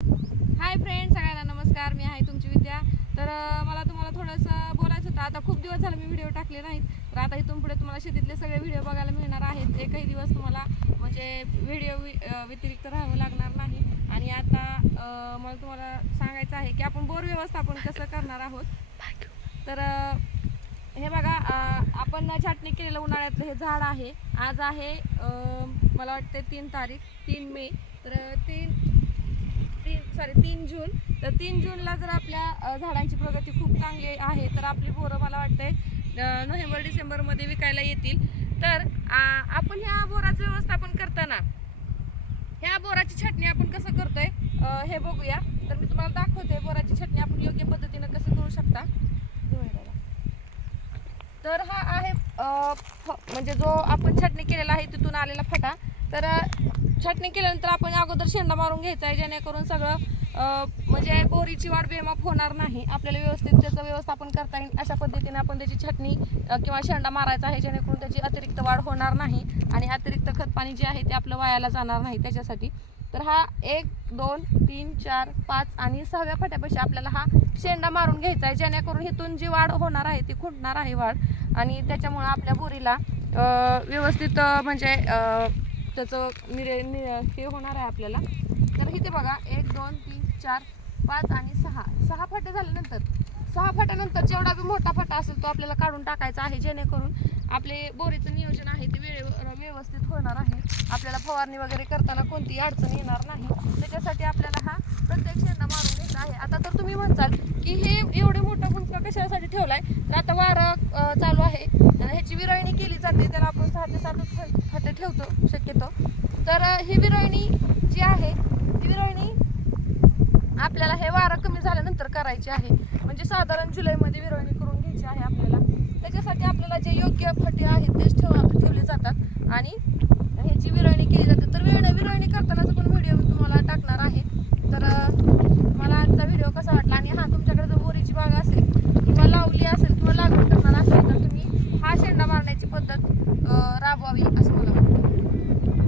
Hi friend सगळ्यांना नमस्कार. मी आहे तुमची विद्या. तर मला तुम्हाला थोडंसं बोलायचं होतं. आता खूप दिवस झालं मी व्हिडिओ टाकले नाहीत. तर आता इथून पुढे तुम्हाला शेतीतले सगळे व्हिडिओ बघायला मिळणार आहेत. एकही दिवस तुम्हाला म्हणजे व्हिडिओ व्यतिरिक्त राहावं लागणार नाही. आणि आता मला तुम्हाला सांगायचं आहे की आपण बोर व्यवस्थापन कसं करणार आहोत. तर हे बघा आपण छाटणी केलेलं उन्हाळ्यातलं हे झाड आहे. आज आहे मला वाटते तीन तारीख तीन मे. तर तीन तीन सॉरी तीन जून. तर तीन जूनला जर आपल्या झाडांची प्रगती खूप चांगली आहे तर आपली बोरं मला वाटतंय नोव्हेंबर डिसेंबरमध्ये विकायला येतील. तर आपण ह्या बोराचं व्यवस्थापन करताना ह्या बोराची छटणी आपण कसं करतोय हे बघूया. तर मी तुम्हाला दाखवते बोराची छटणी आपण योग्य पद्धतीनं कसं करू शकता. तर हा आहे फ- म्हणजे जो आपण छटणी केलेला आहे तिथून आलेला फटा. तर छाटणी केल्यानंतर आपण अगोदर शेंडा मारून घ्यायचा आहे जेणेकरून सगळं म्हणजे बोरीची वाढ बेमाप होणार नाही. आपल्याला व्यवस्थित त्याचं व्यवस्थापन करता येईल अशा पद्धतीने आपण त्याची छटणी किंवा शेंडा मारायचा आहे जेणेकरून त्याची अतिरिक्त वाढ होणार नाही आणि अतिरिक्त खतपाणी जे आहे ते आपलं वायाला जाणार नाही त्याच्यासाठी. तर हा एक दोन तीन चार पाच आणि सहाव्या फट्यापाशी आपल्याला हा शेंडा मारून घ्यायचा आहे जेणेकरून इथून जी वाढ होणार आहे ती खुंटणार आहे वाढ. आणि त्याच्यामुळं आपल्या बोरीला व्यवस्थित म्हणजे त्याचं निरे नि हे होणार आहे आपल्याला. तर इथे बघा एक दोन तीन चार पाच आणि सहा. सहा फाटे झाल्यानंतर सहा फाट्यानंतर जेवढा बी मोठा फाटा असेल तो आपल्याला काढून टाकायचा आहे जेणेकरून आपले बोरीचं नियोजन आहे ते वेळेवर व्यवस्थित होणार आहे. आपल्याला फवारणी वगैरे करताना कोणतीही अडचण येणार नाही. त्याच्यासाठी आपल्याला हा प्रत्येक शेंडा मारून घ्यायचा आहे. आता तर तुम्ही म्हणताल की हे एवढे मोठा फुंका कशासाठी ठेवला आहे आता वारं अं, चालू आहे आणि ह्याची विरळणी केली जाते त्याला आपण सहा ते सात फाटे ठेवतो शक्यतो. तर ही विरळणी जी आहे ती विरोहिणी आपल्याला हे वारं कमी झाल्यानंतर करायची आहे. म्हणजे साधारण जुलैमध्ये विरोहिणी करून घ्यायची आहे आपल्याला. त्याच्यासाठी आपल्याला जे योग्य फटे आहेत तेच ठेव ठेवले जातात. आणि ह्याची विरोहिणी केली जाते. तर विरळ विरळणी पद्धत राबवावी असं मला वाटतं.